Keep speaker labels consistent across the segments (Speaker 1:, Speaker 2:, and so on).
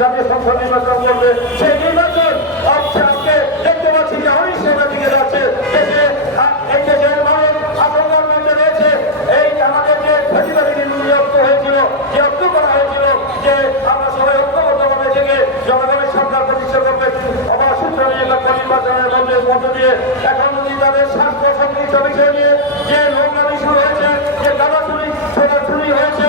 Speaker 1: জাতীয় সংসদ নির্বাচন করবে। সেই নির্বাচন অর্থে আজকে দেখতে পাচ্ছি যে অনেক সেবা দিকে যাচ্ছে। দেশে এই দেশের মানুষ আশঙ্কার মধ্যে রয়েছে, এই আমাদের যে ক্ষতিবাদী নিযুক্ত হয়েছিল, যে অর্থ করা হয়েছিল যে আমরা সবাই ঐক্যবদ্ধভাবে থেকে জনগণের সরকার প্রতিষ্ঠা করতে অবাধ সূত্র নির্বাচনের মধ্যে মধ্য দিয়ে এখন যদি তাদের স্বাস্থ্য সংশ্লিষ্ট বিষয় নিয়ে যে নোংরামি শুরু হয়েছে, যে দাদা চুরি ছোটা চুরি হয়েছে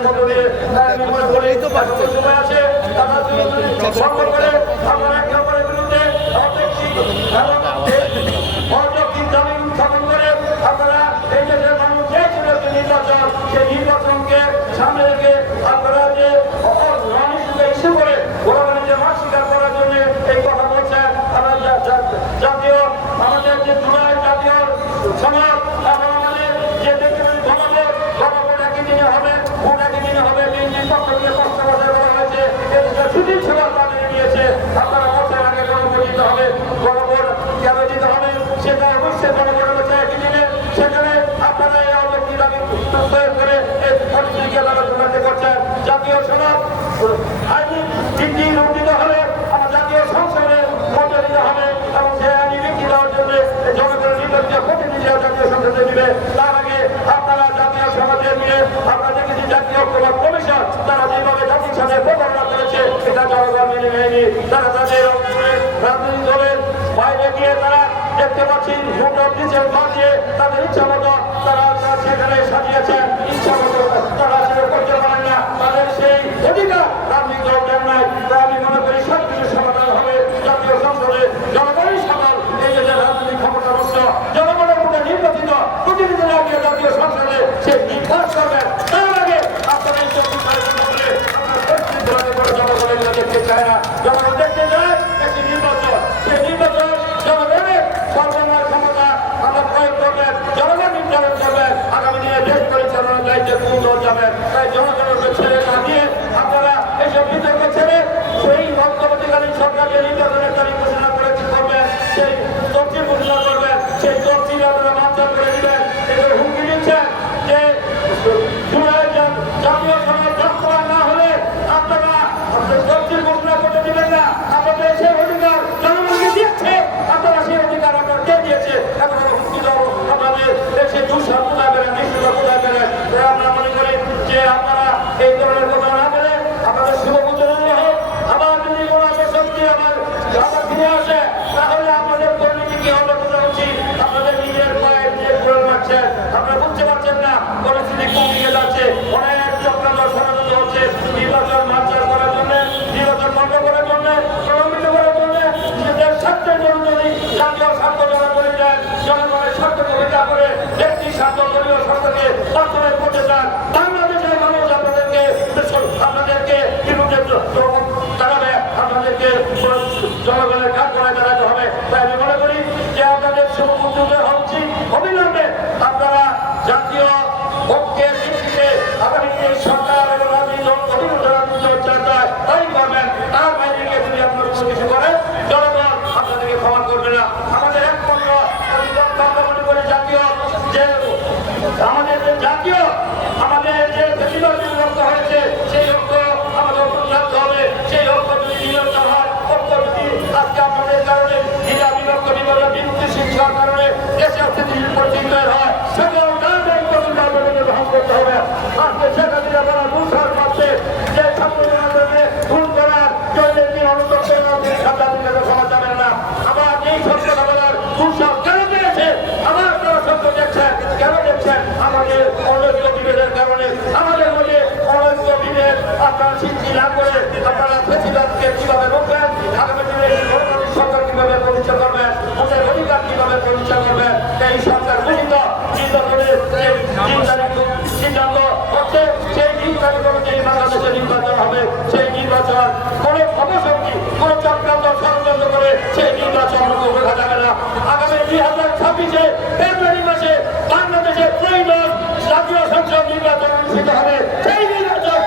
Speaker 1: মধ্য দিয়ে সময় আছে তারা সংগ্রহ করে একটা সুযোগ সেবা বানিয়ে নিয়েছে। আপনারা ভোটের আগে গণভোট দিতে হবে। গণভোট কেন দিতে হবে। সেটা অবশ্যই গণভোটের মধ্যে একই দিনে সেখানে আপনারা এই অবৈধ দাবি প্রয়োগ করে এই ভোট দিয়ে আলোচনা করছেন। জাতীয় সমাজ, আইনি দিয়ে তারা দেখতে পাচ্ছি মোটর নিচে দিয়ে তাদের ইচ্ছা মতো তারা সেখানে সাজিয়েছেন। ইচ্ছা মতো তারা সেটা করতে পারেন না, তাদের সেই অধিকার। এতে গুজব যাবে। তাই জনগণকে ছেড়ে না দিয়ে আপনারা এসব বিতর্ক ছেড়ে সেই অন্তর্বর্তীকালীন সরকারকে নির্যাতনের তারিখ জাতীয় ঐক্যের ভিত্তিতে আগামী দিনে সরকার এবং রাজনীতি দল অধিভূত রাজনীতি চায়, তাই করবেন তার বাইরে গিয়ে যদি আপনার কোনো কিছু করেন, জনগণ আপনাদেরকে ক্ষমা করবে না। আমাদের একমাত্র মনে করে জাতীয়, যে আমাদের যে জাতীয়, আমাদের যে বেশিরভাগ রক্ত হয়েছে, সেই রক্ত আমাদের অক্ষুণ রাখতে হবে। সেই রক্ত যদি নির্বাচন হয় অক্ষ যদি আজকে আপনাদের কারণে নিরা বিভক্ত বিভাজন বিভক্তি শিক্ষার কারণে দেশে অর্থনীতি পরিচিত হয় তারিখ অনুযায়ী বাংলাদেশে নির্বাচন হবে, সেই নির্বাচন কোনো অপশক্তি কোনো চক্রান্ত ষড়যন্ত্র করে সেই নির্বাচন রোখা যাবে না। আগামী দুই হাজার ছাব্বিশে ফেব্রুয়ারি মাসে বাংলাদেশে ত্রয়োদশ জাতীয় সংসদ নির্বাচন অনুষ্ঠিত হবে। সেই নির্বাচন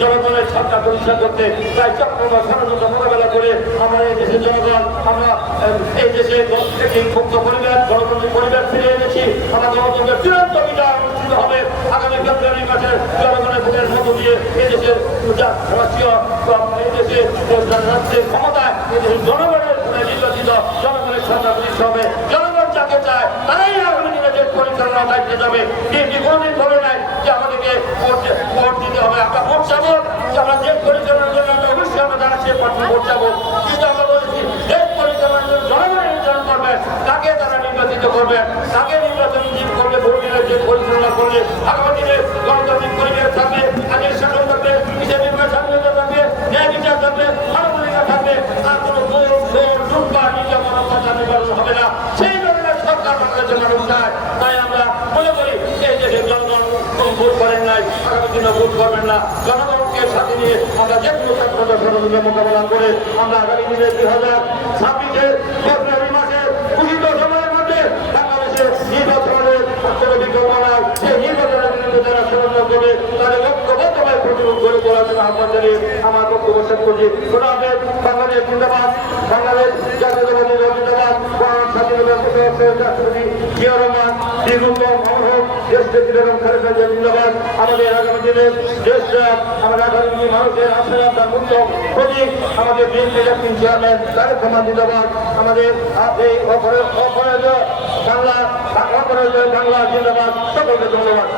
Speaker 1: জনগণের সরকার প্রতিষ্ঠা করতে তাই চক্রান্ত ষড়যন্ত্র মোকাবেলা করে আমরা এই দেশের জনগণ, আমরা এই দেশে মুক্ত পরিবেশ গণতান্ত্রিক পরিবেশ ফিরে এনেছি। আমরা গণতন্ত্রের চূড়ান্ত বিজয় অনুষ্ঠিত হবে আগামী ফেব্রুয়ারি মাসে জনগণের ভোটের মধ্য দিয়ে এই দেশের রাষ্ট্রীয় এই দেশে রাষ্ট্রের ক্ষমতায় এই দেশের জনগণের নির্বাচিত জনগণের সরকার প্রতিষ্ঠা হবে। জনগণ যাকে চায়, তারাই আগামী দিনে দেশ পরিচালনা দায়িত্বে যাবে। বিএনপি কোনোদিন বলে নাই যে আমাদেরকে ভোট দিতে হবে, আমরা ভোট চাবো। আমরা দেশ পরিচালনার জন্য আমরা অবশ্যই আমরা জানাচ্ছি পার্টি ভোট চাবো কিন্তু আমরা বলেছি দেশ পরিচালনার জন্য জনগণ নির্বাচন করবে তাকে তারা নির্বাচিত করবে তাকে নির্বাচন করবে, ভোট দিলে দেশ পরিচালনা করলে আগামী দিনে গণতান্ত্রিক পরিবেশ থাকবে আইনের শাসন থাকবে হিসেবে স্বাধীনতা থাকবে, ন্যায় বিচার থাকবে, মানবাধিকার থাকবে, আর কোনো টুকবা নির্যাতন অত্যাচার নির্বাচন হবে না। সেই ধরনের সরকার বাংলাদেশের মানুষ চায়, তাই আমরা মনে করি, এই জনগণ জনগণকে সাথে নিয়ে আমরা যে কোনো ছাত্রতা ষড়যন্ত্র মোকাবেলা করে আমরা আগামী দিনে দুই হাজার ছাব্বিশের ফেব্রুয়ারি মাসে উচিত সময়ের মধ্যে বাংলাদেশের নির্বাচনের বিজ্ঞাপনায় সেই নির্বাচনের বিরুদ্ধে যারা ষড়যন্ত্র করে তাদের ঐক্যবদ্ধভাবে প্রতিরোধ করে তোলার জন্য আহ্বান জানিয়ে আমার বক্তব্য শেষ করছি। খোদা বাংলাদেশ জিন্দাবাদ, বাংলাদেশ দল জিন্দাবাদ স্বাধীনতা রাষ্ট্রপতি জিয়া রহমান, দীর্ঘতম দেশ প্রেসিডেন্ট খালেদা জিয়া জিন্দাবাদ। আমাদের আগামী দিনে দেশটা আমাদের আগামী দিনে মানুষের আশায় আপনার মুক্ত প্রতীক আমাদের বিএনপি জাতীয় চেয়ারম্যান তারেক রহমান জিন্দাবাদ। আমাদের এই ধন্যবাদ